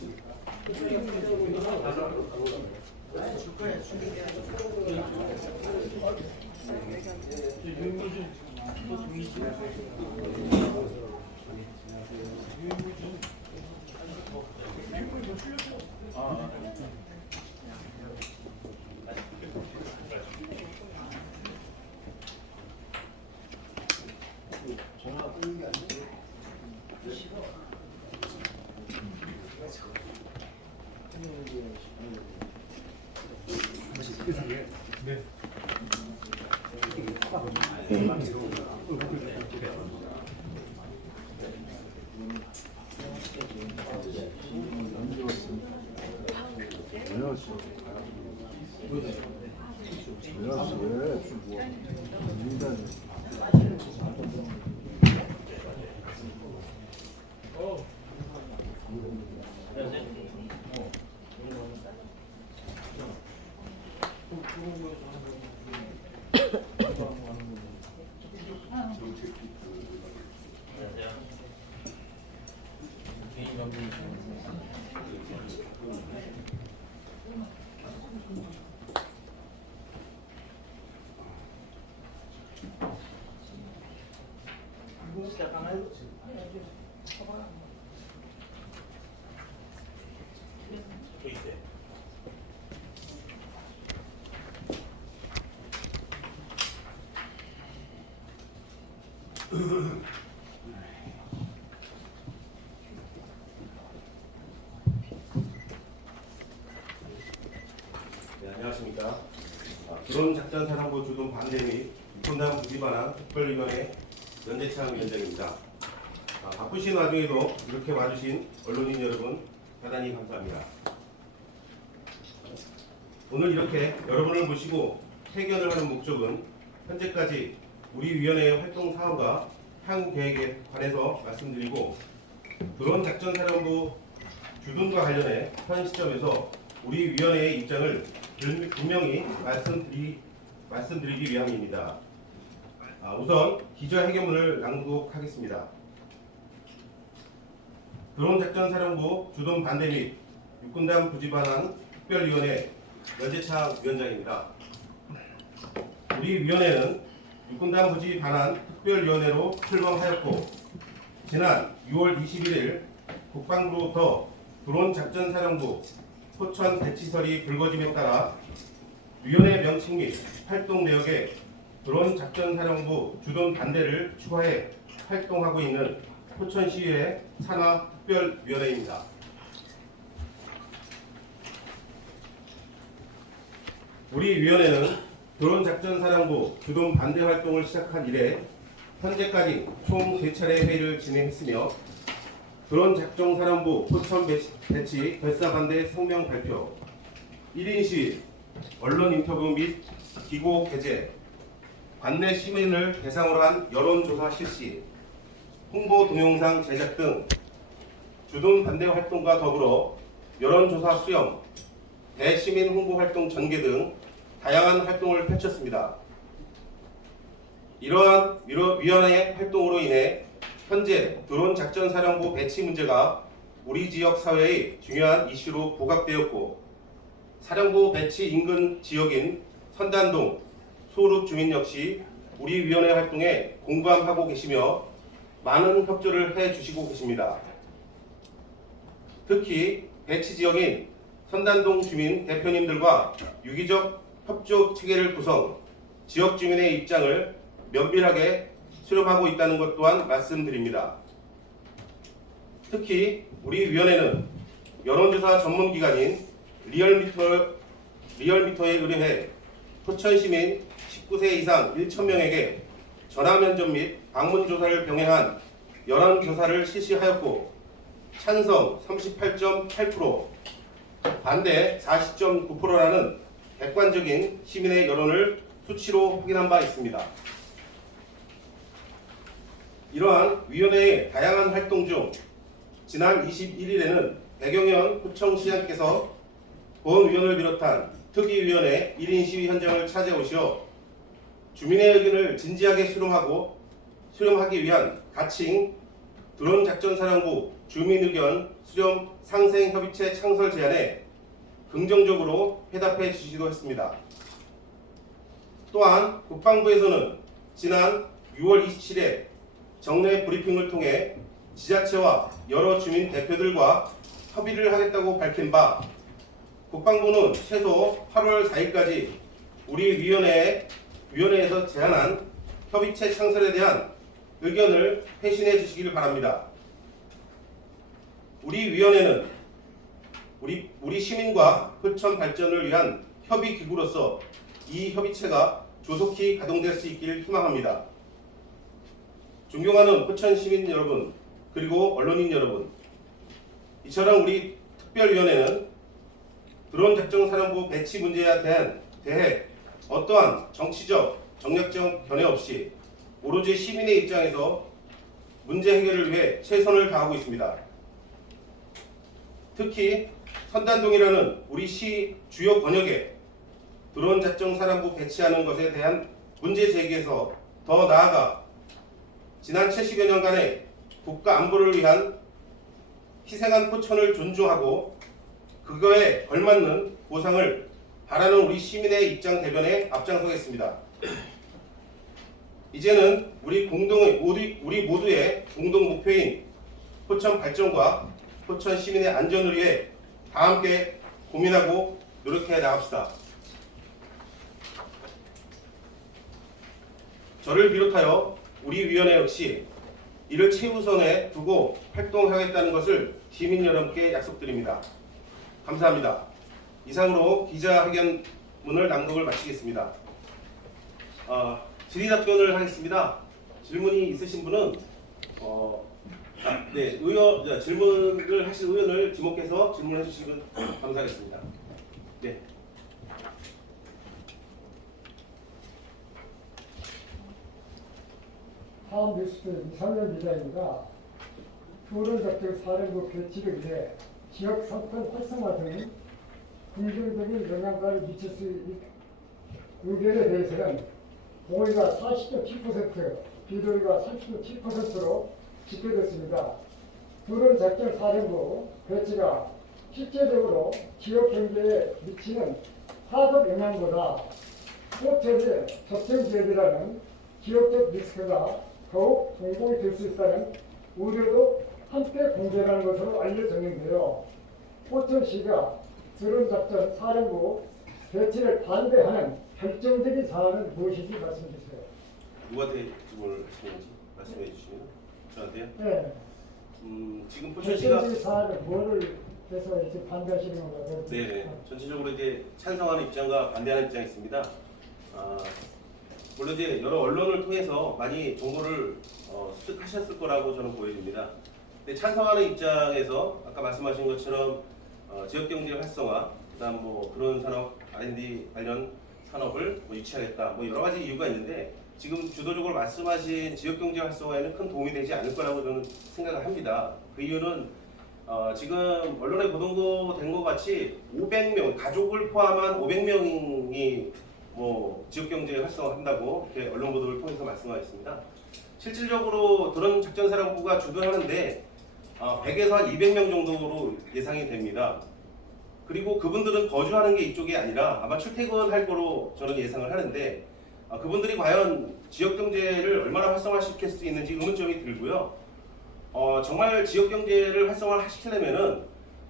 네. 네, 안녕하십니까. 드론작전사령부 주둔 반대 및 육군단 무기반항 특별위원회 연재창 위원장입니다. 바쁘신 와중에도 이렇게 와주신 언론인 여러분 대단히 감사합니다. 오늘 이렇게 여러분을 모시고 회견을 하는 목적은 현재까지 우리 위원회의 활동 사항과 향후 계획에 관해서 말씀드리고, 드론작전사령부 주둔과 관련해 현 시점에서 우리 위원회의 입장을 분명히 말씀드리기 위함입니다. 우선 기자회견문을 낭독하겠습니다. 드론작전사령부 주둔 반대 및 육군단 부지반항 특별위원회 연재창 위원장입니다. 우리 위원회는 육군단 부지 반환 특별위원회로 출범하였고, 지난 6월 21일 국방부로부터 드론작전사령부 포천 배치설이 불거짐에 따라 위원회 명칭 및 활동 내역에 드론작전사령부 주둔 반대를 추가해 활동하고 있는 포천시의 산하특별위원회입니다. 우리 위원회는 드론작전사령부 주둔 반대 활동을 시작한 이래 현재까지 총 3차례 회의를 진행했으며, 드론작전사령부 포천 배치 결사 반대 성명 발표, 1인 시위, 언론 인터뷰 및 기고 게재, 관내 시민을 대상으로 한 여론조사 실시, 홍보 동영상 제작 등 주둔 반대 활동과 더불어 여론조사 수렴, 대시민 홍보 활동 전개 등 다양한 활동을 펼쳤습니다. 이러한 위원회의 활동으로 인해 현재 드론작전사령부 배치 문제가 우리 지역 사회의 중요한 이슈로 부각되었고, 사령부 배치 인근 지역인 선단동, 소룹 주민 역시 우리 위원회 활동에 공감하고 계시며 많은 협조를 해주시고 계십니다. 특히 배치 지역인 선단동 주민 대표님들과 유기적 협조 체계를 구성, 지역 주민의 입장을 면밀하게 수렴하고 있다는 것 또한 말씀드립니다. 특히 우리 위원회는 여론조사 전문기관인 리얼미터에 의뢰해 포천시민 19세 이상 1,000명에게 전화면접 및 방문조사를 병행한 여론조사를 실시하였고, 찬성 38.8%, 반대 40.9%라는 객관적인 시민의 여론을 수치로 확인한 바 있습니다. 이러한 위원회의 다양한 활동 중 지난 21일에는 백영현 포천시장께서 보훈위원을 비롯한 특위위원회 1인 시위 현장을 찾아오시어 주민의 의견을 진지하게 수렴하기 위한 가칭 드론작전사령부 주민의견 수렴 상생협의체 창설 제안에 긍정적으로 회답해 주시기도 했습니다. 또한 국방부에서는 지난 6월 27일 정례 브리핑을 통해 지자체와 여러 주민 대표들과 협의를 하겠다고 밝힌 바 국방부는 최소 8월 4일까지 우리 위원회에서 제안한 협의체 창설에 대한 의견을 회신해 주시기를 바랍니다. 우리 위원회는 우리 시민과 포천 발전을 위한 협의 기구로서 이 협의체가 조속히 가동될 수 있기를 희망합니다. 존경하는 포천 시민 여러분 그리고 언론인 여러분, 이처럼 우리 특별위원회는 드론 작전사령부 배치 문제에 대해 어떠한 정치적, 정략적 견해 없이 오로지 시민의 입장에서 문제 해결을 위해 최선을 다하고 있습니다. 특히 선단동이라는 우리 시 주요 권역에 드론 작전사령부 배치하는 것에 대한 문제 제기에서 더 나아가 지난 70여 년간의 국가 안보를 위한 희생한 포천을 존중하고 그거에 걸맞는 보상을 바라는 우리 시민의 입장 대변에 앞장서겠습니다. 이제는 우리 모두의 공동 목표인 포천 발전과 포천 시민의 안전을 위해 다 함께 고민하고 노력해 나갑시다. 저를 비롯하여 우리 위원회 역시 이를 최우선에 두고 활동하겠다는 것을 시민 여러분께 약속드립니다. 감사합니다. 이상으로 기자회견문을 낭독을 마치겠습니다. 질의답변을 하겠습니다. 질문이 있으신 분은 질문을 하실 의원을 지목해서 질문해 주시면 감사하겠습니다. 네. 다음 뉴스는 이상현 기자입니다. 드론 작전 사령부 배치를 위해 지역 상권 활성화 등 긍정적인 영향을 미칠 수 있는 의견에 대해서는 동의가 40.7%, 비동의가 30.7%로 집계됐습니다. 드론 작전 사령부 배치가 실제적으로 지역 경제에 미치는 파급 영향보다 포천의 접경 지역이라는 지역적 리스크가 더욱 공공이 될 수 있다는 우려도 함께 공개하는 것으로 알려졌는데요. 포천시가 드론 작전 사령부 배치를 반대하는 결정적인 사안은 무엇인지 말씀해 주세요. 누구한테 질문을 하시는지 말씀해 주시면 저한테요? 네. 지금 포천시가 결정적인 사안은 뭐를 해서 이제 반대하시는 건가요? 네, 전체적으로 이제 찬성하는 입장과 반대하는 입장이 있습니다. 물론 이제 여러 언론을 통해서 많이 정보를 습득하셨을 거라고 저는 보여집니다. 근데 찬성하는 입장에서 아까 말씀하신 것처럼 지역경제 활성화, 그다음 뭐 그런 산업 R&D 관련 산업을 유치하겠다, 뭐 여러 가지 이유가 있는데 지금 주도적으로 말씀하신 지역경제 활성화에는 큰 도움이 되지 않을 거라고 저는 생각을 합니다. 그 이유는 지금 언론에 보도된 것 같이 500명 가족을 포함한 500명이 뭐 지역경제 활성화한다고 이렇게 언론 보도를 통해서 말씀하셨습니다. 실질적으로 드론 작전사령부가 주도하는데 100에서 한 200명 정도로 예상이 됩니다. 그리고 그분들은 거주하는 게 이쪽이 아니라 아마 출퇴근할 거로 저는 예상을 하는데 그분들이 과연 지역경제를 얼마나 활성화시킬 수 있는지 의문점이 들고요. 정말 지역경제를 활성화시키려면은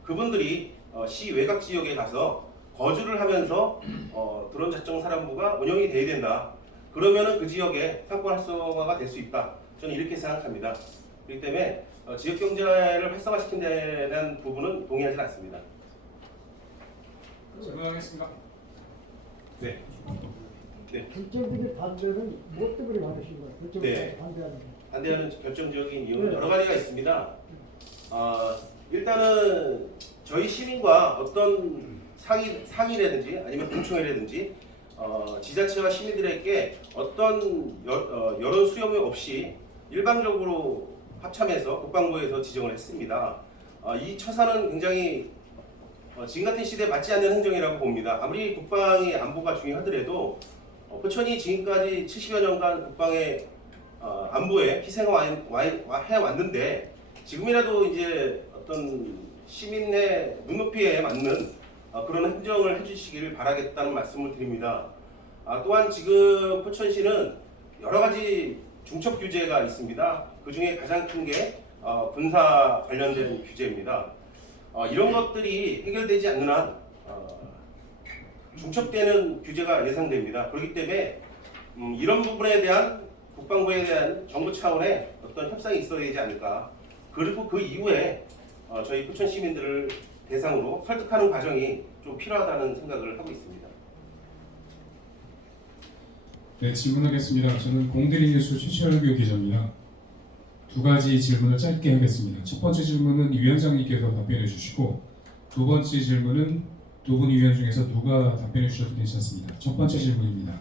그분들이 시 외곽 지역에 가서 거주를 하면서 드론 작전사령부가 운영이 돼야 된다. 그러면은 그 지역에 상권 활성화가 될 수 있다. 저는 이렇게 생각합니다. 그렇기 때문에 지역 경제를 활성화시킨다는 부분은 동의하지 않습니다. 질문하겠습니다. 네. 결정적인 반대는 무엇 때문에 반대하신 거예요? 결정적인 반대하는 거. 반대하는 결정적인 이유는 여러 가지가 있습니다. 일단은 저희 시민과 어떤 상의라든지 아니면 공청회라든지 지자체와 시민들에게 어떤 여론 수렴이 없이 일방적으로 합참해서 국방부에서 지정을 했습니다. 이 처사는 굉장히 지금 같은 시대에 맞지 않는 행정이라고 봅니다. 아무리 국방의 안보가 중요하더라도 포천이 지금까지 70여 년간 국방의 안보에 희생해 왔는데 지금이라도 이제 어떤 시민의 눈높이에 맞는 그런 행정을 해주시기를 바라겠다는 말씀을 드립니다. 또한 지금 포천시는 여러 가지 중첩 규제가 있습니다. 그 중에 가장 큰 게 군사 관련된 규제입니다. 이런 것들이 해결되지 않는 한 중첩되는 규제가 예상됩니다. 그렇기 때문에 이런 부분에 대한 국방부에 대한 정부 차원의 어떤 협상이 있어야 되지 않을까. 그리고 그 이후에 저희 포천 시민들을 대상으로 설득하는 과정이 좀 필요하다는 생각을 하고 있습니다. 네, 질문하겠습니다. 저는 공대리 뉴스 최철규 기자입니다. 두 가지 질문을 짧게 하겠습니다. 첫 번째 질문은 위원장님께서 답변해 주시고, 두 번째 질문은 두 분 위원 중에서 누가 답변해 주셔도 괜찮습니다. 첫 번째 질문입니다.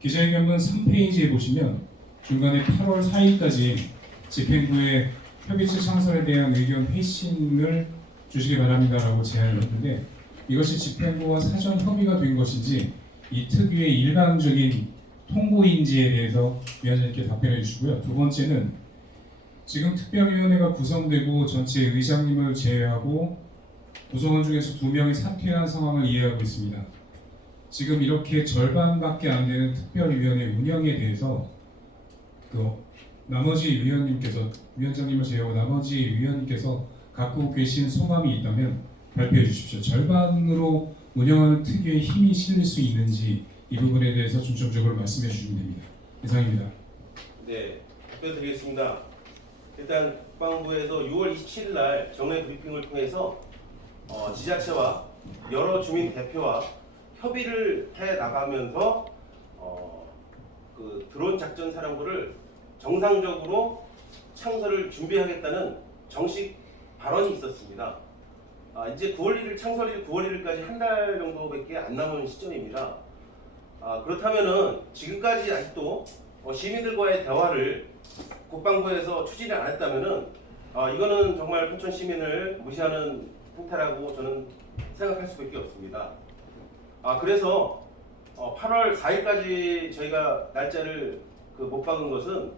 기자회견문 3페이지에 보시면 중간에 8월 4일까지 집행부에 협의체 창설에 대한 의견 회신을 주시기 바랍니다라고 제안을 했는데, 이것이 집행부와 사전 협의가 된 것인지 이 특유의 일방적인 통보인지에 대해서 위원장님께 답변해 주시고요. 두 번째는 지금 특별위원회가 구성되고 전체 의장님을 제외하고 구성원 중에서 2명이 사퇴한 상황을 이해하고 있습니다. 지금 이렇게 절반밖에 안 되는 특별위원회 운영에 대해서 나머지 위원장님을 제외하고 나머지 위원님께서 갖고 계신 소감이 있다면 발표해 주십시오. 절반으로 운영하는 특유의 힘이 실릴 수 있는지 이 부분에 대해서 중점적으로 말씀해 주시면 됩니다. 이상입니다. 네, 답변 드리겠습니다. 일단 국방부에서 6월 27일 날 정례 브리핑을 통해서 지자체와 여러 주민 대표와 협의를 해 나가면서 그 드론 작전 사령부를 정상적으로 창설을 준비하겠다는 정식 발언이 있었습니다. 이제 9월 1일 창설일 9월 1일까지 한 달 정도밖에 안 남은 시점입니다. 그렇다면은 지금까지 아직도 시민들과의 대화를 국방부에서 추진을 안 했다면은 이거는 정말 포천 시민을 무시하는 행태라고 저는 생각할 수밖에 없습니다. 그래서 8월 4일까지 저희가 날짜를 못 박은 것은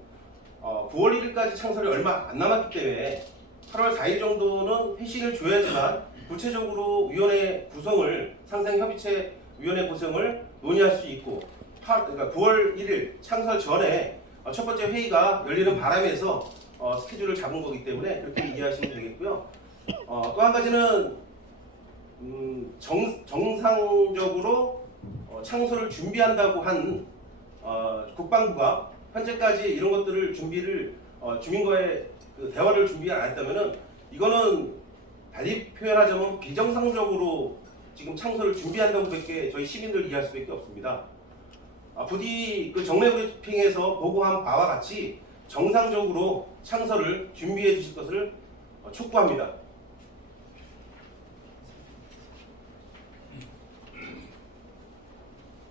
9월 1일까지 창설이 얼마 안 남았기 때문에 8월 4일 정도는 회신을 줘야지만 구체적으로 위원회 구성을 상생협의체 위원회 구성을 논의할 수 있고 그러니까 9월 1일 창설 전에 첫 번째 회의가 열리는 바람에서 스케줄을 잡은 거기 때문에 그렇게 이해하시면 되겠고요. 또 한 가지는 정상적으로 창설을 준비한다고 한 국방부가 현재까지 이런 것들을 준비를 주민과의 그 대화를 준비 안 했다면은 이거는 달리 표현하자면 비정상적으로 지금 창설을 준비한다고밖에 저희 시민들 이해할 수밖에 없습니다. 부디 그 정례 브리핑에서 보고한 바와 같이 정상적으로 창설을 준비해 주실 것을 촉구합니다.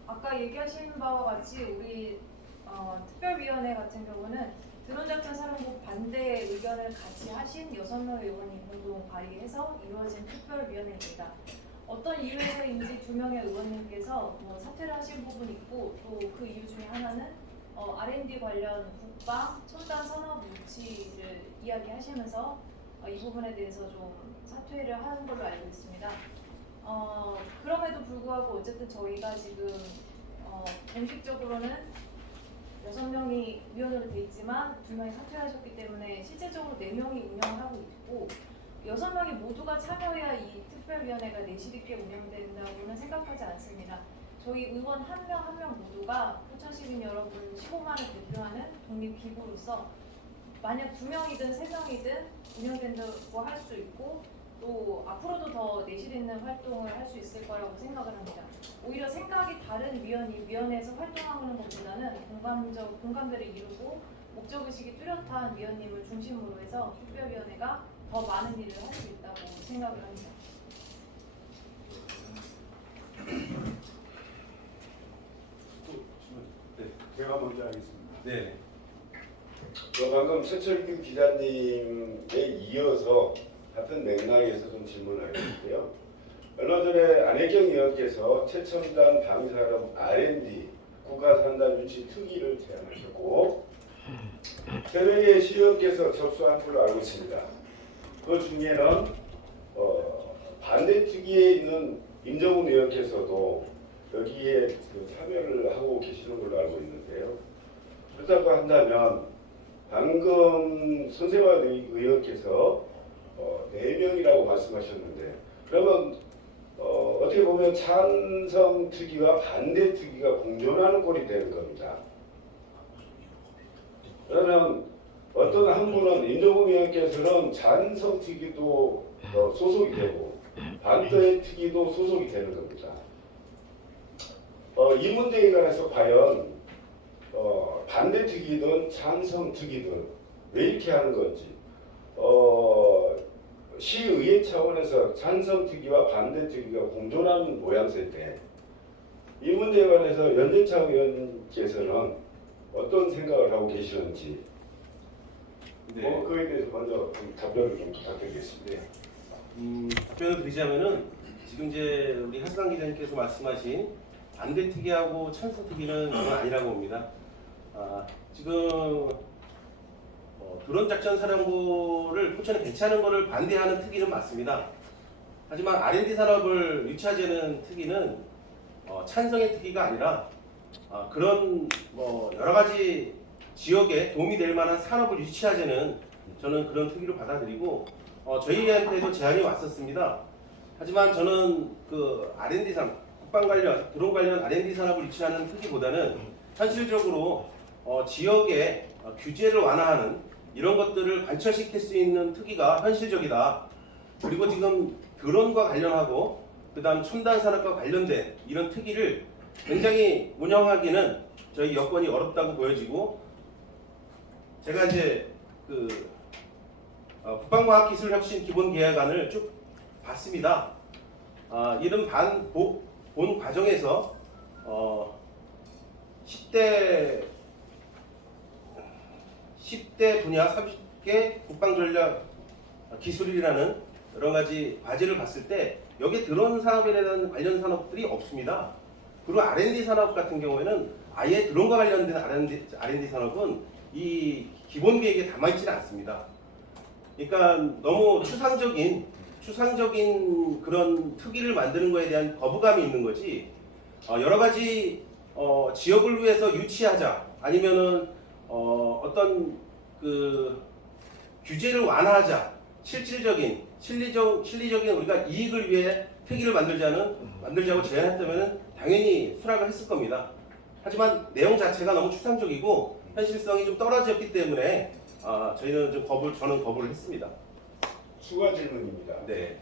아까 얘기하신 바와 같이 우리 특별위원회 같은 경우는 드론 작전 사령부 반대 의견을 같이 하신 6명의 의원이 공동 발의해서 이루어진 특별위원회입니다. 어떤 이유에서인지 2명의 의원님께서 사퇴를 하신 부분이 있고 또 그 이유 중에 하나는 R&D 관련 국방, 첨단 산업 유치를 이야기하시면서 이 부분에 대해서 좀 사퇴를 하는 걸로 알고 있습니다. 그럼에도 불구하고 어쨌든 저희가 지금 공식적으로는 6명이 위원으로 돼 있지만 2명이 사퇴하셨기 때문에 실제적으로 4명이 운영을 하고 있고 6명이 모두가 참여해야 이 특별위원회가 내실 있게 운영된다고는 생각하지 않습니다. 저희 의원 한 명 한 명 모두가 포천 시민 여러분 15만을 대표하는 독립기구로서 만약 2명이든 3명이든 운영된다고 할 수 있고 또 앞으로도 더 내실 있는 활동을 할 수 있을 거라고 생각을 합니다. 오히려 생각이 다른 위원회에서 활동하는 것보다는 공감대를 이루고 목적의식이 뚜렷한 위원님을 중심으로 해서 특별위원회가 더 많은 일을 할 수 있다고 생각을 합니다. 제가 먼저 하겠습니다. 네. 방금 최철규 기자님에 이어서 같은 맥락에서 좀 질문하겠는데요. 얼마 전에 안혜경 의원께서 최첨단 방위산업 R&D 국가산단 유치 특위를 제안하셨고 3명의 시의원께서 접수한 걸로 알고 있습니다. 그 중에는 반대특위에 있는 임정훈 의원께서도 여기에 그 참여를 하고 계시는 걸로 알고 있는데요. 그렇다고 한다면 방금 손세환 의원께서 4명이라고 말씀하셨는데 그러면 어떻게 보면 찬성 특위와 반대 특위가 공존하는 꼴이 되는 겁니다. 그러면 어떤 한 분은 임종훈 의원께서는 찬성 특위도 소속이 되고 반대 특위도 소속이 되는 겁니다. 이 문제에 관해서 과연 반대 특위든 찬성 특위든 왜 이렇게 하는 건지 시의회 차원에서 찬성 특위와 반대 특위가 공존하는 모양새인데 이 문제에 관해서 연대창 의원께서는 어떤 생각을 하고 계시는지 네. 그에 대해서 먼저 좀 답변을 좀 부탁드리겠습니다. 답변을 드리자면은 지금 이제 우리 하수강 기자님께서 말씀하신 반대 특위하고 찬성 특위는 저는 아니라고 봅니다. 지금 드론 작전 사령부를 포천에 배치하는 것을 반대하는 특위는 맞습니다. 하지만 R&D 산업을 유치하자는 특위는 찬성의 특위가 아니라 그런 여러 가지 지역에 도움이 될 만한 산업을 유치하자는 저는 그런 특위로 받아들이고 저희한테도 제안이 왔었습니다. 하지만 저는 그 R&D 산업, 국방 관련, 드론 관련 R&D 산업을 유치하는 특위보다는 현실적으로 지역의 규제를 완화하는 이런 것들을 관철시킬 수 있는 특위가 현실적이다. 그리고 지금 드론과 관련하고 그다음 첨단 산업과 관련된 이런 특위를 굉장히 운영하기는 저희 여건이 어렵다고 보여지고 제가 이제 그 국방과학기술혁신 기본계획안을 쭉 봤습니다. 이런 본 과정에서 10대 분야 30개 국방전략 기술이라는 여러 가지 과제를 봤을 때 여기에 드론 산업에 대한 관련 산업들이 없습니다. 그리고 R&D 산업 같은 경우에는 아예 드론과 관련된 R&D 산업은 이 기본 계획에 담아있지는 않습니다. 그러니까 너무 추상적인 그런 특위를 만드는 것에 대한 거부감이 있는 거지. 여러 가지 지역을 위해서 유치하자 아니면은 어떤 그 규제를 완화하자 실질적인 우리가 이익을 위해 특위를 만들자고 제안했다면 당연히 수락을 했을 겁니다. 하지만 내용 자체가 너무 추상적이고 현실성이 좀 떨어졌기 때문에 저는 거부를 했습니다. 추가 질문입니다. 네.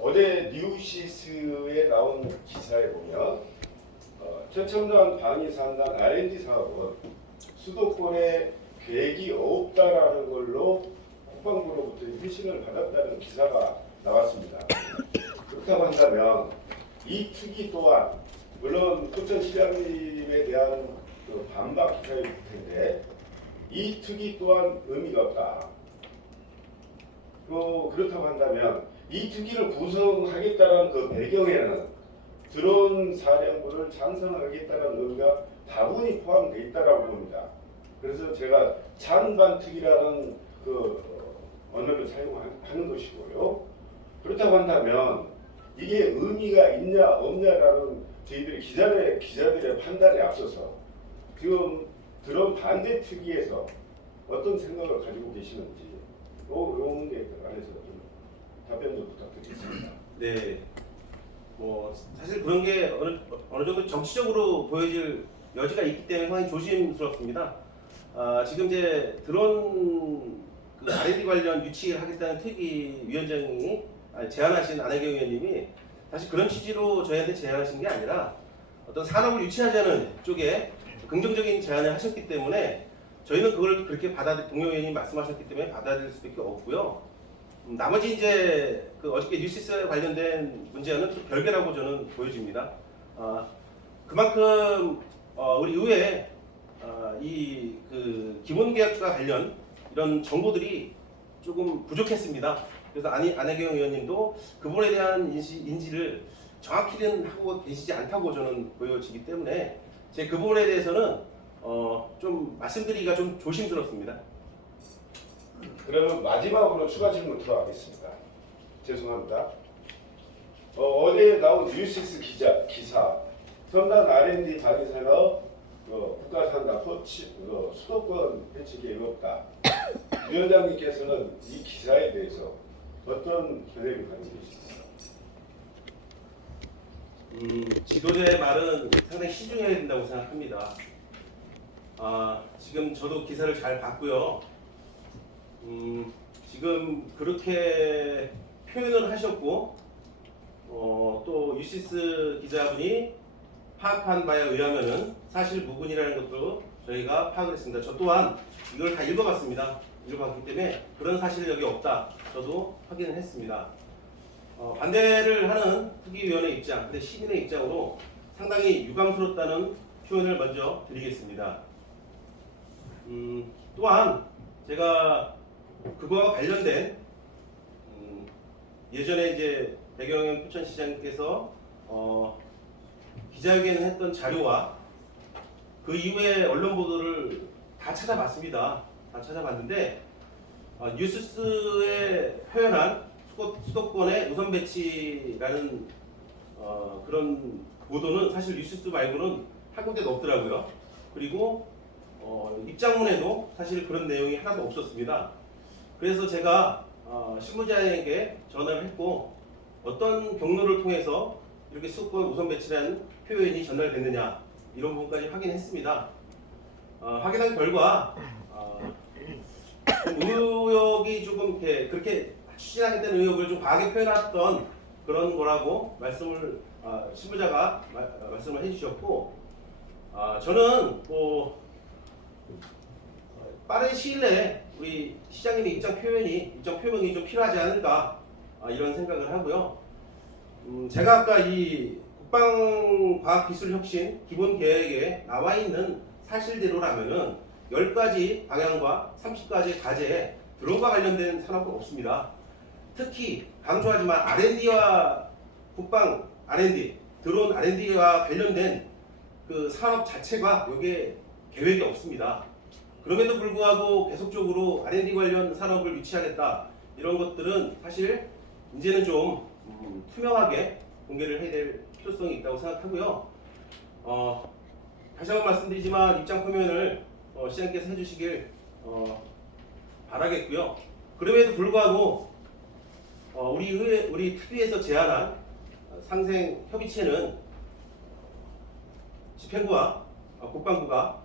어제 뉴시스에 나온 기사에 보면 최첨단 방위산단 R&D 사업은 수도권에 계획이 없다라는 걸로 국방부로부터 회신을 받았다는 기사가 나왔습니다. 그렇다고 한다면 이 특위 또한 물론 포천 시장님에 대한 그 반박 기사일 텐데 이 특위 또한 의미가 없다. 그렇다고 한다면 이 특위를 구성하겠다는 그 배경에는 드론 사령부를 찬성하겠다는 의미가 다분히 포함되어 있다고 봅니다. 그래서 제가 찬반특위라는 그 언어를 사용하는 것이고요. 그렇다고 한다면 이게 의미가 있냐 없냐라는 저희들이 기자들의 판단에 앞서서 지금 드론 반대 특위에서 어떤 생각을 가지고 계시는지 이 문제에 관해서 좀 답변 좀 부탁드리겠습니다. 네. 사실 그런 게 어느 정도 정치적으로 보여질 여지가 있기 때문에 상당히 조심스럽습니다. 지금 이제 드론 그 R&D 관련 유치하겠다는 특위 위원장이 제안하신 안혜경 의원님이 사실 그런 취지로 저희한테 제안하신 게 아니라 어떤 산업을 유치하자는 쪽에 긍정적인 제안을 하셨기 때문에 저희는 그걸 그렇게 동료 의원님 말씀하셨기 때문에 받아들일 수밖에 없고요. 나머지 이제 그 어저께 뉴시스에 관련된 문제는 좀 별개라고 저는 보여집니다. 그만큼 우리 의회에 이 그 기본계약과 관련 이런 정보들이 조금 부족했습니다. 그래서 안혜경 의원님도 그 부분에 대한 인지를 정확히는 하고 계시지 않다고 저는 보여지기 때문에 제 그 부분에 대해서는 좀 말씀드리기가 좀 조심스럽습니다. 그러면 마지막으로 추가 질문 들어가겠습니다. 죄송합니다. 어제 나온 뉴시스 기사 첨단 R&D 방위산업 국가산다 수도권 배치 계획 없다. 위원장님께서는 이 기사에 대해서 어떤 견해를 가지고 계십니까? 지도자의 말은 상당히 신중해야 된다고 생각합니다. 지금 저도 기사를 잘 봤고요. 지금 그렇게 표현을 하셨고 또 유시스 기자분이 파악한 바에 의하면은 사실 무근이라는 것도 저희가 파악을 했습니다. 저 또한 이걸 다 읽어봤습니다. 읽어봤기 때문에 그런 사실이 여기 없다. 저도 확인을 했습니다. 반대를 하는 특위위원회 입장, 근데 시민의 입장으로 상당히 유감스럽다는 표현을 먼저 드리겠습니다. 또한 제가 그거와 관련된 예전에 이제 배경영 포천시장님께서 기자회견을 했던 자료와 그 이후에 언론 보도를 다 찾아봤습니다. 다 찾아봤는데 뉴스에 표현한 수도권의 우선 배치라는 그런 보도는 사실 뉴스 말고는 한 군데도 없더라고요. 그리고 입장문에도 사실 그런 내용이 하나도 없었습니다. 그래서 제가 신문자에게 전화를 했고 어떤 경로를 통해서 이렇게 수도권 우선 배치라는 표현이 전달됐느냐 이런 부분까지 확인했습니다. 확인한 결과 의혹이 조금 그렇게 추진하겠다는 의혹을 좀 과하게 표현했던 그런 거라고 말씀을 신부자가 말씀을 해주셨고 저는 뭐 빠른 시일 내에 우리 시장님의 입장 표명이 좀 필요하지 않을까 이런 생각을 하고요. 제가 아까 이 국방과학기술혁신 기본계획에 나와 있는 사실대로라면은 10가지 방향과 30가지 과제에 드론과 관련된 산업은 없습니다. 특히 강조하지만 R&D와 국방 R&D, 드론 R&D와 관련된 그 산업 자체가 여기에 계획이 없습니다. 그럼에도 불구하고 계속적으로 R&D 관련 산업을 유치하겠다 이런 것들은 사실 이제는 좀 투명하게 공개를 해야 될 필요성이 있다고 생각하고요. 다시 한번 말씀드리지만 입장 표명을 시장님께서 해주시길 바라겠고요. 그럼에도 불구하고 우리 특위에서 제안한 상생 협의체는 집행부와 국방부가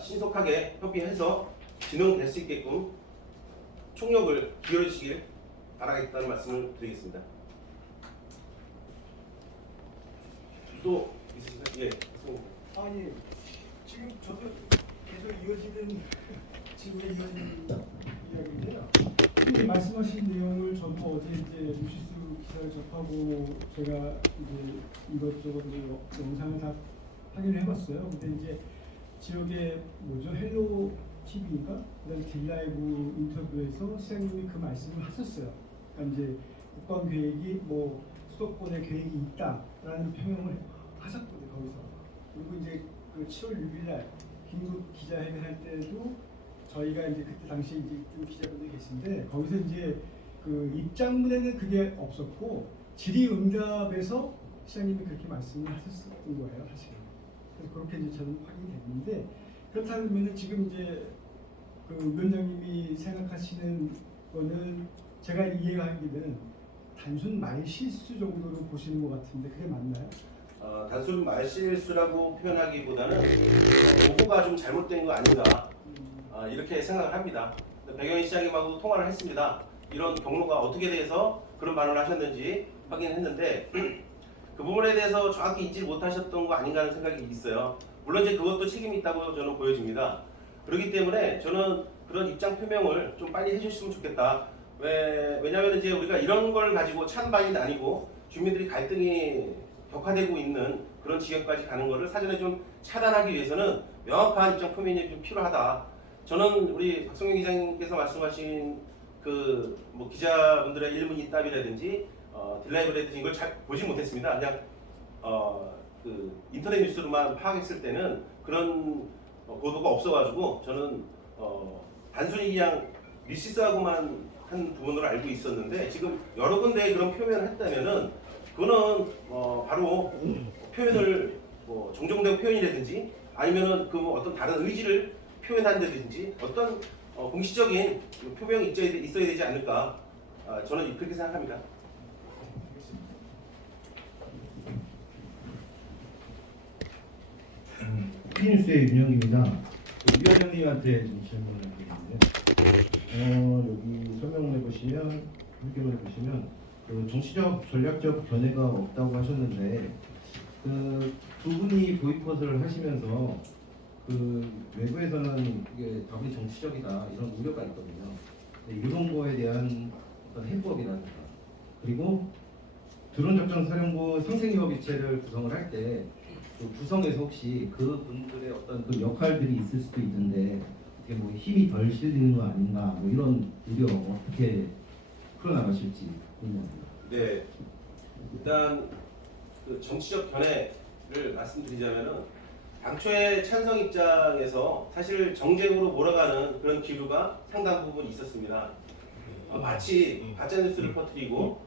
신속하게 협의해서 진행될 수 있게끔 총력을 기울여 주시길 바라겠다는 말씀을 드리겠습니다. 또 있으신가요? 예. 아니 지금 저도 계속 이어지는 질문에 이어지는 이야기인데요. 지금 말씀하신 내용을 저도 어제 이제 뉴시스 기사를 접하고 제가 이제 이것저것 영상을 다 확인을 해봤어요. 근데 이제 지역의 헬로 TV인가 그다음 딜라이브 인터뷰에서 시장님이 그 말씀을 하셨어요. 그러니까 이제 국방 계획이 수도권에 계획이 있다라는 표명을 하셨거든요. 거기서. 그리고 이제 그 7월 6일날 긴급 기자회견 할 때도 저희가 이제 그때 당시 이제 기자분들이 계신데 거기서 이제 그 입장문에는 그게 없었고 질의응답에서 시장님이 그렇게 말씀을 하셨던 거예요, 사실은. 그래서 그렇게 이제 저는 확인이 됐는데 그렇다면 지금 이제 그 위원장님이 생각하시는 거는 제가 이해하기는 단순 말실수 정도로 보시는 것 같은데 그게 맞나요? 단순 말실수라고 표현하기보다는 보고가 좀 잘못된 거 아닌가 이렇게 생각을 합니다. 배경희 시장님하고 통화를 했습니다. 이런 경로가 어떻게 돼서 그런 발언을 하셨는지 확인했는데 그 부분에 대해서 정확히 잊지 못하셨던 거 아닌가 하는 생각이 있어요. 물론 이제 그것도 책임이 있다고 저는 보여집니다. 그렇기 때문에 저는 그런 입장 표명을 좀 빨리 해주셨으면 좋겠다. 왜냐하면 이제 우리가 이런 걸 가지고 찬반이 나뉘고 주민들이 갈등이 격화되고 있는 그런 지경까지 가는 것을 사전에 좀 차단하기 위해서는 명확한 입장 표명이 좀 필요하다. 저는 우리 박성영 기자님께서 말씀하신 그 기자분들의 일문일답이라든지 딜라이브라든지 이걸 잘 보지 못했습니다. 그냥 그 인터넷 뉴스로만 파악했을 때는 그런 보도가 없어가지고 저는 단순히 그냥 뉴시스하고만 한 부분으로 알고 있었는데 지금 여러 군데 그런 표현을 했다면은 그거는 바로 표현을 뭐 정정된 표현이라든지 아니면은 그 어떤 다른 의지를 표현한다든지 어떤 공식적인 표명이 있어야 되지 않을까 저는 그렇게 생각합니다. 피니스의 윤영입니다. 위원장님한테 좀 질문을 드리는데, 여기 설명을 해보시면, 설명을 해보시면, 그 정치적 전략적 견해가 없다고 하셨는데, 그 두 분이 보이콧을 하시면서 그 외부에서는 이게 답이 정치적이다 이런 우려가 있거든요. 이런 거에 대한 어떤 해법이라든가, 그리고 드론작전사령부 상생협의체를 구성을 할 때 그 구성에서 혹시 그 분들의 어떤 그 역할들이 있을 수도 있는데 이게 뭐 힘이 덜 실리는 거 아닌가 뭐 이런 우려 어떻게 풀어나가실지 궁금합니다. 네, 일단 그 정치적 견해를 말씀드리자면은 당초에 찬성 입장에서 사실 정쟁으로 몰아가는 그런 기류가 상당 부분 있었습니다. 마치 가짜 뉴스를 퍼뜨리고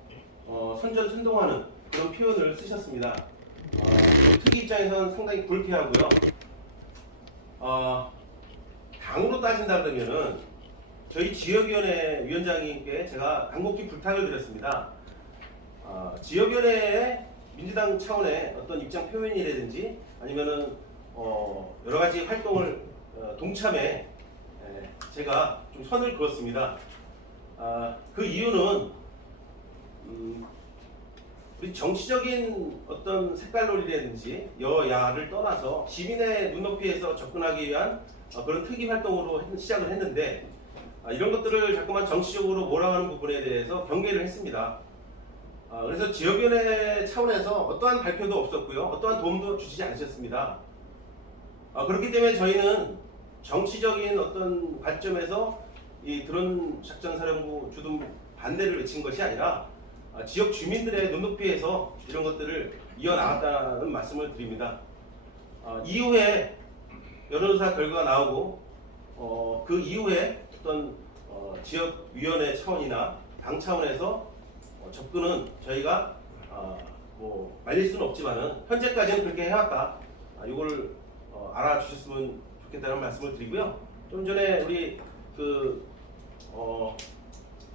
선전순동하는 그런 표현을 쓰셨습니다. 특위 입장에서는 상당히 불쾌하고요. 당으로 따진다 그러면은 저희 지역위원회 위원장님께 제가 간곡히 부탁을 드렸습니다. 지역위원회의 민주당 차원의 어떤 입장 표현이라든지 아니면은 여러 가지 활동을 동참에 제가 좀 선을 그었습니다. 그 이유는 우리 정치적인 어떤 색깔놀이라든지 여야를 떠나서 시민의 눈높이에서 접근하기 위한 그런 특이 활동으로 시작을 했는데 이런 것들을 자꾸만 정치적으로 몰아가는 부분에 대해서 경계를 했습니다. 그래서 지역위원회 차원에서 어떠한 발표도 없었고요. 어떠한 도움도 주시지 않으셨습니다. 그렇기 때문에 저희는 정치적인 어떤 관점에서 이 드론 작전사령부 주둔 반대를 외친 것이 아니라 지역 주민들의 눈높이에서 이런 것들을 이어나갔다는 말씀을 드립니다. 이후에 여론조사 결과가 나오고 그 이후에 어떤 지역위원회 차원이나 당 차원에서 접근은 저희가 뭐 말릴 수는 없지만은 현재까지는 그렇게 해왔다. 이걸 알아주셨으면 좋겠다는 말씀을 드리고요. 좀 전에 우리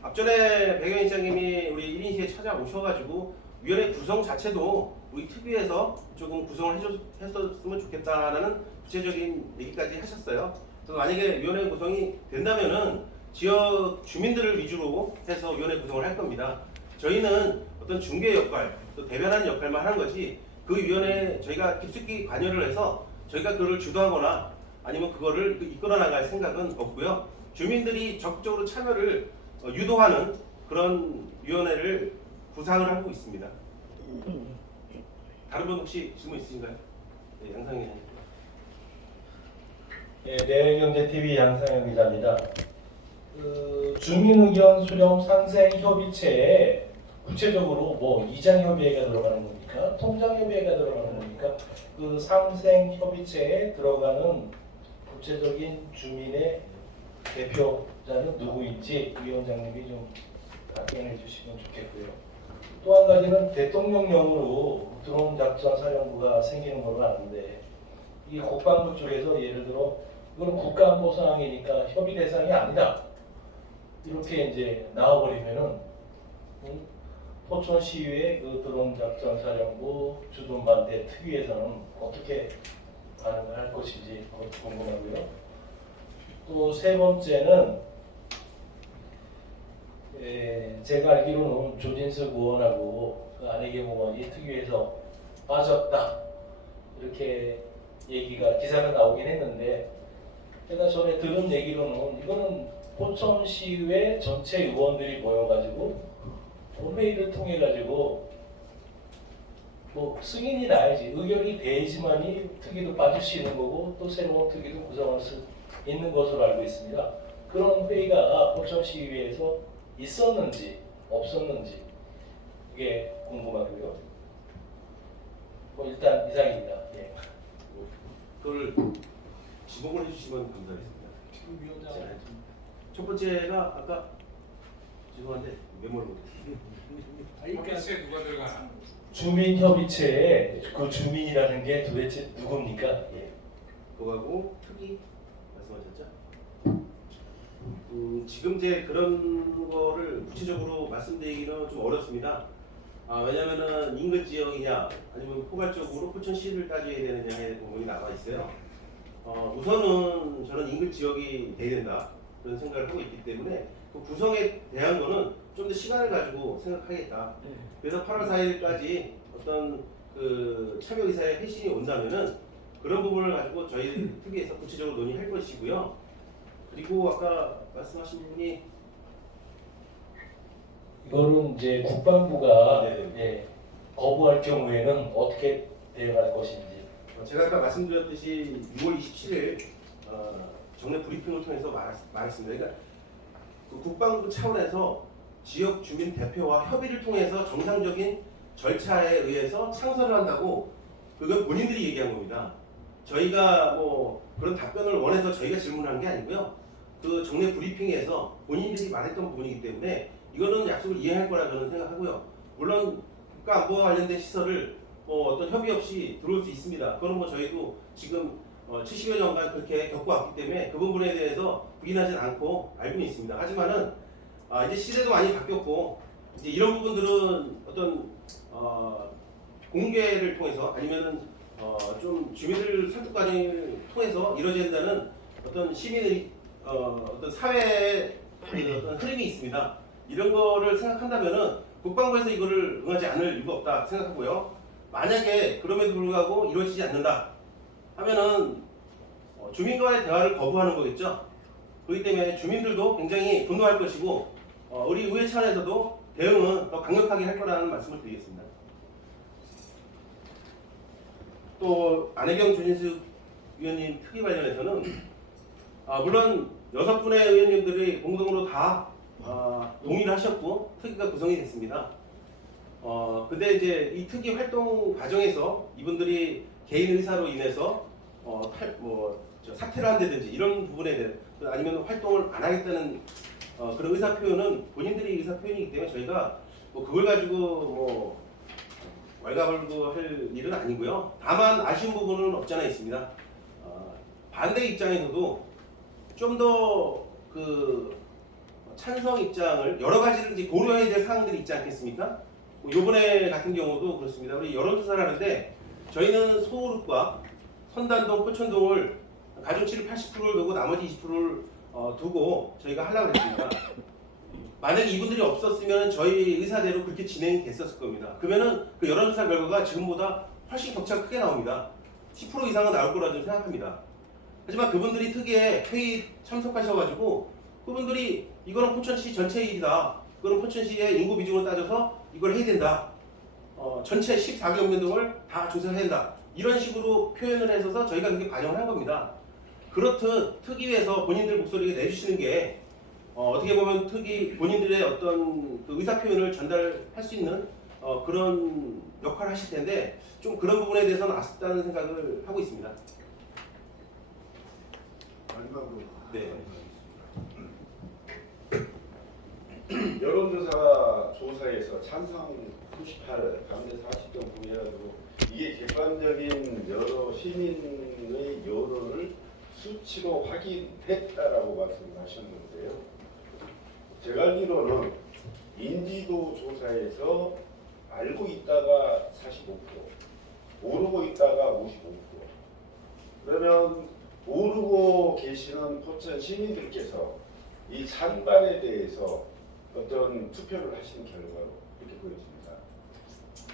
앞전에 백영희 시장님이 우리 1인시에 찾아오셔가지고 위원회 구성 자체도 우리 특위에서 조금 구성을 했었으면 좋겠다라는 구체적인 얘기까지 하셨어요. 그래서 만약에 위원회 구성이 된다면은 지역 주민들을 위주로 해서 위원회 구성을 할 겁니다. 저희는 어떤 중개 역할, 또 대변하는 역할만 하는 거지 그 위원회에 저희가 깊숙이 관여를 해서 저희가 그걸 주도하거나 아니면 그거를 이끌어 나갈 생각은 없고요. 주민들이 적극적으로 참여를 유도하는 그런 위원회를 구상을 하고 있습니다. 다른 분 혹시 질문 있으신가요? 네, 양상현. 네, 내외경제TV 양상현 기자입니다. 주민의견 수렴 상생협의체에 구체적으로 뭐 이장협의회가 들어가는 겁니까? 통장협의회가 들어가는 겁니까? 그 상생협의체에 들어가는 구체적인 주민의 대표자는 누구인지 위원장님이 좀 답변해 주시면 좋겠고요. 또 한 가지는 대통령령으로 드론 작전 사령부가 생기는 걸로 아는데 이 국방부 쪽에서 예를 들어 이거는 국가안보 사항이니까 협의 대상이 아니다 이렇게 이제 나와버리면은 포천 시의회 그 드론 작전 사령부 주둔 반대 특위에서는 어떻게 반응을 할 것인지 그것도 궁금하고요. 또 세 번째는 제가 알기로는 조진석 의원하고 그 안혜경 의원이 특위에서 빠졌다 이렇게 얘기가 기사가 나오긴 했는데 제가 전에 들은 얘기로는 이거는 포천시의회 전체 의원들이 모여가지고 본회의를 통해 가지고 뭐 승인이 나야지 의견이 돼야지만이 특위도 빠질 수 있는 거고 또 새로운 특위도 구성할 수 있는 것으로 알고 있습니다. 그런 회의가 포천시의회에서 있었는지 없었는지 이게 궁금하고요. 뭐 일단 이상입니다. 예. 그걸 지목을 해주시면 감사하겠습니다. 첫 번째가 아까 죄송한데 메모를 못했어요. 협의체에 누가 들어가나? 주민협의체에 그 주민이라는 게 도대체 누굽니까? 예. 그거하고 특이 말씀하셨죠? 지금 이제 그런 거를 구체적으로 말씀드리기는 좀 어렵습니다. 왜냐면은 인근 지역이냐 아니면 포괄적으로 포천시를 따져야 되느냐의 부분이 나와 있어요. 우선은 저는 인근 지역이 돼야 된다 그런 생각을 하고 있기 때문에 그 구성에 대한 거는 좀 더 시간을 가지고 생각하겠다. 그래서 8월 4일까지 어떤 그 참여 의사의 회신이 온다면은 그런 부분을 가지고 저희 특위에서 구체적으로 논의할 것이고요. 그리고 아까 말씀하신 분이 이거는 이제 국방부가 네. 예, 거부할 경우에는 어떻게 대응할 것인지. 제가 아까 말씀드렸듯이 6월 27일 정례 브리핑을 통해서 말했습니다. 그러니까 그 국방부 차원에서 지역 주민 대표와 협의를 통해서 정상적인 절차에 의해서 창설을 한다고 그건 본인들이 얘기한 겁니다. 저희가 뭐 그런 답변을 원해서 저희가 질문한 게 아니고요. 그 정례 브리핑에서 본인들이 말했던 부분이기 때문에 이거는 약속을 이행할 거라 저는 생각하고요. 물론 국가안보와 관련된 시설을 어떤 협의 없이 들어올 수 있습니다. 그건 뭐 저희도 지금 70여 년간 그렇게 겪어왔기 때문에 그 부분에 대해서 부인하진 않고 알고는 있습니다. 하지만은 이제 시대도 많이 바뀌었고 이제 이런 부분들은 어떤 공개를 통해서 아니면은 좀 주민들 설득 과정을 통해서 이루어져야 된다는 어떤 시민의 어떤 사회의 어떤 흐름이 있습니다. 이런 거를 생각한다면은 국방부에서 이거를 응하지 않을 이유가 없다 생각하고요. 만약에 그럼에도 불구하고 이루어지지 않는다 하면은 주민과의 대화를 거부하는 거겠죠. 그렇기 때문에 주민들도 굉장히 분노할 것이고 우리 의회 차원에서도 대응은 더 강력하게 할 거라는 말씀을 드리겠습니다. 또 안혜경 조진수 위원님 특위 관련해서는 물론 6분의 의원님들이 공동으로 다 동의를 하셨고 특위가 구성이 됐습니다. 근데 이제 이 특위 활동 과정에서 이분들이 개인 의사로 인해서 사퇴를 한다든지 이런 부분에 대해 아니면 활동을 안 하겠다는 그런 의사 표현은 본인들이 의사 표현이기 때문에 저희가 뭐 그걸 가지고 뭐 왈가왈부할 일은 아니고요. 다만 아쉬운 부분은 없지 않아 있습니다. 반대 입장에서도 좀 더 그 찬성 입장을 여러 가지를 이제 고려해야 될 사항들이 있지 않겠습니까? 이번에 같은 경우도 그렇습니다. 우리 여론조사를 하는데 저희는 소호읍과 선단동, 포천동을 가중치를 80%를 두고 나머지 20%를 두고 저희가 하려고 했습니다. 만약에 이분들이 없었으면 저희 의사대로 그렇게 진행이 됐었을 겁니다. 그러면은 그 여론조사 결과가 지금보다 훨씬 격차가 크게 나옵니다. 10% 이상은 나올 거라 좀 생각합니다. 하지만 그분들이 특이에 회의 참석하셔가지고 그분들이 이거는 포천시 전체의 일이다. 이거는 포천시의 인구 비중을 따져서 이걸 해야 된다. 전체 14개 읍면동을 다 조사해야 된다. 이런 식으로 표현을 해서 저희가 그렇게 반영을 한 겁니다. 그렇듯 특위에서 본인들 목소리를 내주시는 게 어떻게 보면 특위 본인들의 어떤 그 의사 표현을 전달할 수 있는 그런 역할을 하실 텐데 좀 그런 부분에 대해서는 아쉽다는 생각을 하고 있습니다. 마지막으로 네. 여론조사 조사에서 찬성 98, 반대 40.9 해가지고 이게 객관적인 여러 시민의 여론을 수치로 확인했다라고 말씀하셨는데요. 제가 알기로는 인지도 조사에서 알고 있다가 45%, 모르고 있다가 55%. 그러면 모르고 계시는 포천 시민들께서 이 찬반에 대해서 어떤 투표를 하신 결과로 이렇게 보여집니다.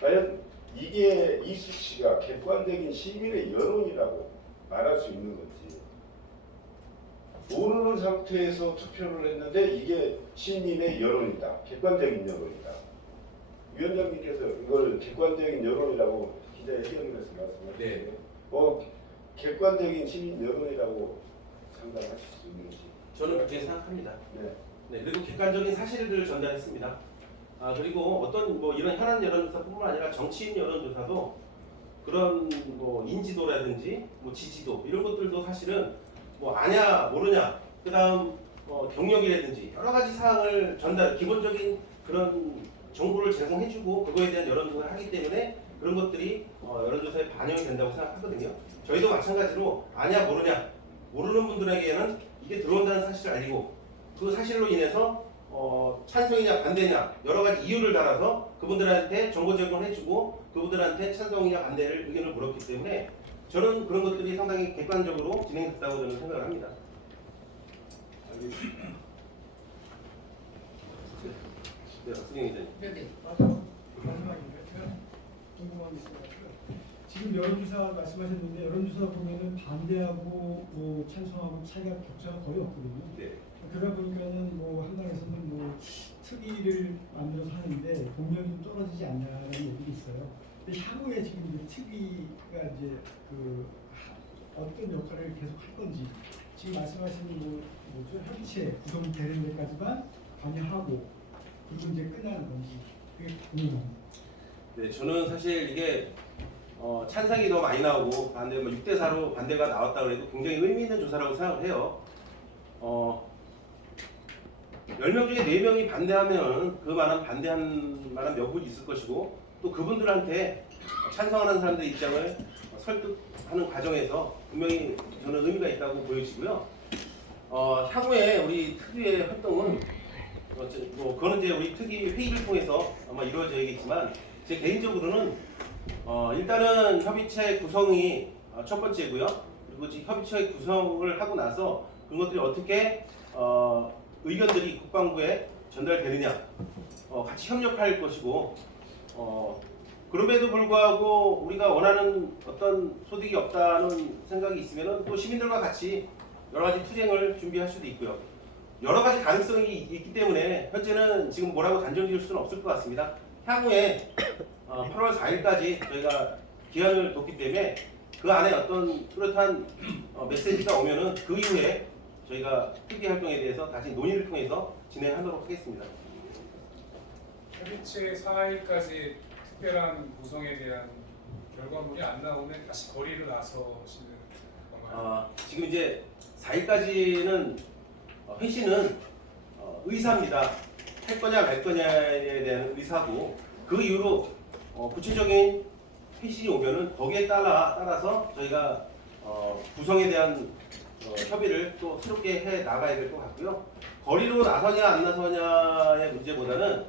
과연 이게 이 수치가 객관적인 시민의 여론이라고 말할 수 있는 건지, 모르는 상태에서 투표를 했는데 이게 시민의 여론이다, 객관적인 여론이다. 위원장님께서 이걸 객관적인 여론이라고 기자회견에서 말씀하셨는데, 객관적인 시민 여론이라고 상담하실 수 있는지. 저는 그렇게 생각합니다. 네. 네, 그리고 객관적인 사실들을 전달했습니다. 그리고 어떤 뭐 이런 현안 여론조사뿐만 아니라 정치인 여론조사도 그런 뭐 인지도라든지 뭐 지지도 이런 것들도 사실은 뭐 아냐 모르냐, 그다음 경력이라든지 여러 가지 사항을 전달, 기본적인 그런 정보를 제공해주고 그거에 대한 여론조사를 하기 때문에 그런 것들이 여론조사에 반영이 된다고 생각하거든요. 저희도 마찬가지로 아냐 모르냐 모르는 분들에게는 이게 들어온다는 사실을 알리고 그 사실로 인해서 찬성이냐 반대냐 여러 가지 이유를 달아서 그분들한테 정보 제공을 해주고 그분들한테 찬성이냐 반대를 의견을 물었기 때문에 저는 그런 것들이 상당히 객관적으로 진행됐다고 저는 생각을 합니다. 알겠습니다. 네, 박수경 기자님. 마지막입니다. 제가 궁금한 게 있어가지고 지금 여론조사 말씀하셨는데 여론조사 보면은 반대하고 뭐 찬성하고 차이가 격차가 거의 없거든요. 네. 그러다 보니까는 뭐 한국에서는 뭐 특위를 만들어서 하는데 공명이 좀 떨어지지 않냐는 얘기가 있어요. 근데 향후에 지금 이제 특위가 이제 어떤 역할을 계속 할 건지 지금 말씀하신 뭐죠 협의체 구성되는 데까지만 관여하고 그리고 이제 끝나는 건지 그게 궁금합니다. 네, 저는 사실 이게 찬성이 더 많이 나오고 반대 6대4로 반대가 나왔다 그래도 굉장히 의미 있는 조사라고 생각을 해요. 10명 중에 4명이 반대하면 그만한 반대한 만한 명분이 있을 것이고 또 그분들한테 찬성하는 사람들의 입장을 설득하는 과정에서 분명히 저는 의미가 있다고 보여지고요. 향후에 우리 특위의 활동은 그거는 이제 우리 특위 회의를 통해서 아마 이루어져야겠지만 제 개인적으로는 일단은 협의체 구성이 첫 번째고요. 그리고 지금 협의체 구성을 하고 나서 그런 것들이 어떻게 의견들이 국방부에 전달되느냐 같이 협력할 것이고 그럼에도 불구하고 우리가 원하는 어떤 소득이 없다는 생각이 있으면 또 시민들과 같이 여러 가지 투쟁을 준비할 수도 있고요. 여러 가지 가능성이 있기 때문에 현재는 지금 뭐라고 단정 지을 수는 없을 것 같습니다. 향후에 8월 4일까지 저희가 기한을 뒀기 때문에 그 안에 어떤 뚜렷한 메시지가 오면은 그 이후에 저희가 특위 활동에 대해서 다시 논의를 통해서 진행하도록 하겠습니다. 협의체 4일까지 특별한 구성에 대한 결과물이 안 나오면 다시 거리를 나서시는 건가요? 지금 이제 4일까지는 회신은 의사입니다. 할 거냐 말 거냐에 대한 의사고 그 이후로 구체적인 회신이 오면은 거기에 따라서 저희가 구성에 대한 협의를 또 새롭게 해 나가야 될 것 같고요. 거리로 나서냐 안 나서냐의 문제보다는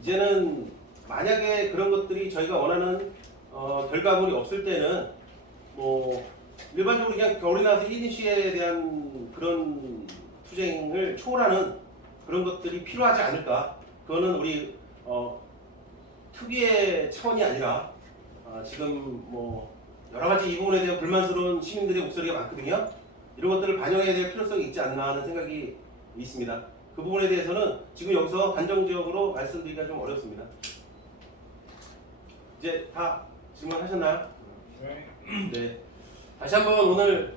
이제는 만약에 그런 것들이 저희가 원하는 결과물이 없을 때는 뭐 일반적으로 그냥 거리 나서 1인 시에 대한 그런 투쟁을 초월하는 그런 것들이 필요하지 않을까. 그거는 우리 특위의 차원이 아니라 지금 뭐 여러 가지 이 부분에 대한 불만스러운 시민들의 목소리가 많거든요. 이런 것들을 반영해야 될 필요성이 있지 않나 하는 생각이 있습니다. 그 부분에 대해서는 지금 여기서 단정적으로 말씀드리기가 좀 어렵습니다. 이제 다 질문하셨나요? 네. 다시 한번 오늘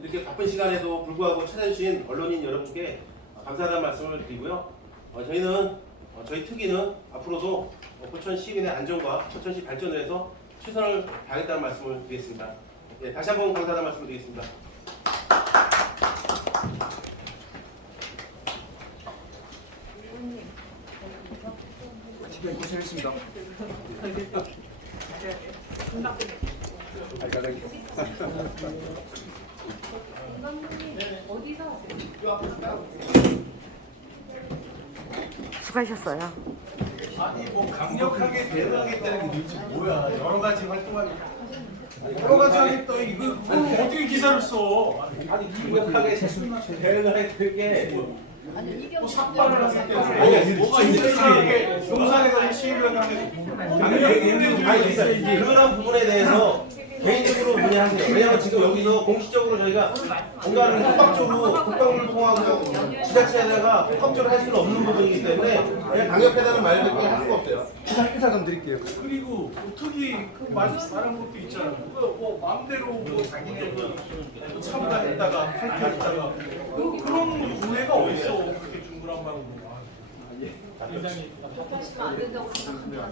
이렇게 바쁜 시간에도 불구하고 찾아주신 언론인 여러분께 감사하다는 말씀을 드리고요. 저희는 저희 특위는 앞으로도 포천 시민의 안전과 포천시 발전을 위해서 최선을 다하겠다는 말씀을 드리겠습니다. 네, 다시 한번 감사하다는 말씀을 드리겠습니다. 고생했습니다. 어디서 하세요? 수고하셨어요. 아니 뭐 강력하게 대응하겠다는 게 도대체 뭐야? 여러 가지 활동하기 여러 가지 하겠다 이거 어떻게 기사를 써? 아니 강력하게 대응을 했을 뭐 삭발을 하겠대. 뭐가 이상하게 용산에 가서 시위를 하는 아니 그런 부분에 대해서 개인적으로 문의하세요. 왜냐하면 지금 여기서 공식적으로 저희가 뭔가를 협박적으로 국방부를 통하고 지자체에다가 협조를 할 수는 없는 부분이기 때문에 그냥 강력하다는 말밖에 할 수가 없어요. 기사 좀 드릴게요. 그리고 특히 그 말한 것도 있잖아요. 뭐 마음대로 뭐 자기네는 참가했다가 탈퇴했다가 그런 구애가 어딨어? 그렇게 중구난 말로. 하시면 안 된다고 생각합니다.